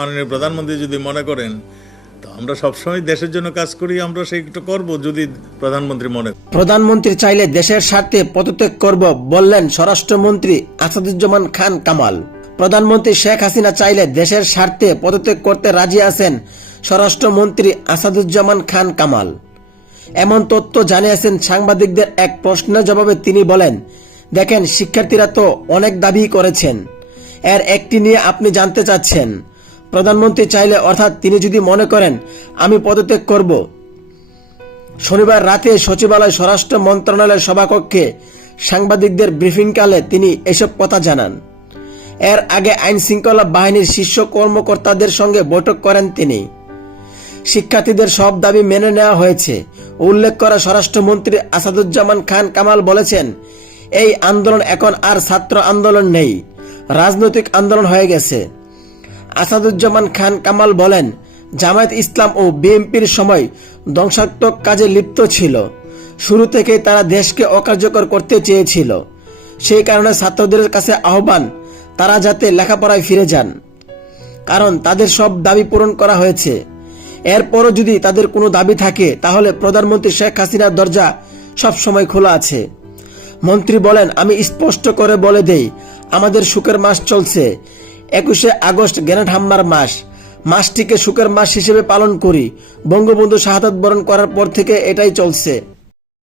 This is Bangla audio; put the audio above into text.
মাননীয় প্রধানমন্ত্রী যদি মনে করেন, তো আমরা সবসময় দেশের জন্য কাজ করি, আমরা সেইটা করব যদি প্রধানমন্ত্রী মনে প্রধানমন্ত্রী চাইলে দেশের স্বার্থে পদত্যাগ করব বললেন স্বরাষ্ট্রমন্ত্রী আসাদুজ্জামান খান কামাল। প্রধানমন্ত্রী শেখ হাসিনা চাইলে দেশের স্বার্থে পদত্যাগ করতে রাজি আছেন স্বরাষ্ট্রমন্ত্রী আসাদুজ্জামান খান কামাল। এমন তথ্য জানিয়েছেন সাংবাদিকদের এক প্রশ্নের জবাবে তিনি বলেন, দেখেন, শিক্ষার্থীরা তো অনেক দাবি করেছেন। এর একটি নিয়ে আপনি জানতে চাচ্ছেন। প্রধানমন্ত্রী চাইলে, অর্থাৎ তিনি যদি মনে করেন, আমি পদত্যাগ করব। শনিবার রাতে সচিবালয় স্বরাষ্ট্র মন্ত্রণালয়ের সভাকক্ষে সাংবাদিকদের ব্রিফিংকালে তিনি এসব কথা জানান। এর আগে আইন শৃঙ্খলা বাহিনীর শীর্ষ কর্মকর্তাদের সঙ্গে বৈঠক করেন তিনি। শিক্ষার্থীদের সব দাবি মেনে নেওয়া হয়েছে। উল্লেখ করা স্বরাষ্ট্রমন্ত্রী আসাদুজ্জামান খান কামাল বলেছেন, এই আন্দোলন এখন আর ছাত্র আন্দোলন নেই। রাজনৈতিক আন্দোলন হয়ে গেছে। আসাদুজ্জামান খান কামাল বলেন, জামায়াত ইসলাম ও বিএনপির সময় ধ্বংসাত্মক কাজে লিপ্ত ছিল। শুরু থেকেই তারা দেশকে অকার্যকর করতে চেয়েছিল। সেই কারণে ছাত্রদের কাছে আহ্বান, তারা যাতে লেখাপড়ায় ফিরে যান। কারণ তাদের সব দাবি পূরণ করা হয়েছে। এরপরও যদি তাদের কোনো দাবি থাকে, তাহলে প্রধানমন্ত্রী শেখ হাসিনার দরজা সব সময় খোলা আছে। মন্ত্রী বলেন, আমি স্পষ্ট করে বলে দেই, আমাদের সুখের মাস চলছে। একুশে আগস্ট গ্রেনেড হামলার মাস। মাসটিকে সুখের মাস হিসেবে পালন করি। বঙ্গবন্ধু শাহাদ বরণ করার পর থেকে এটাই চলছে।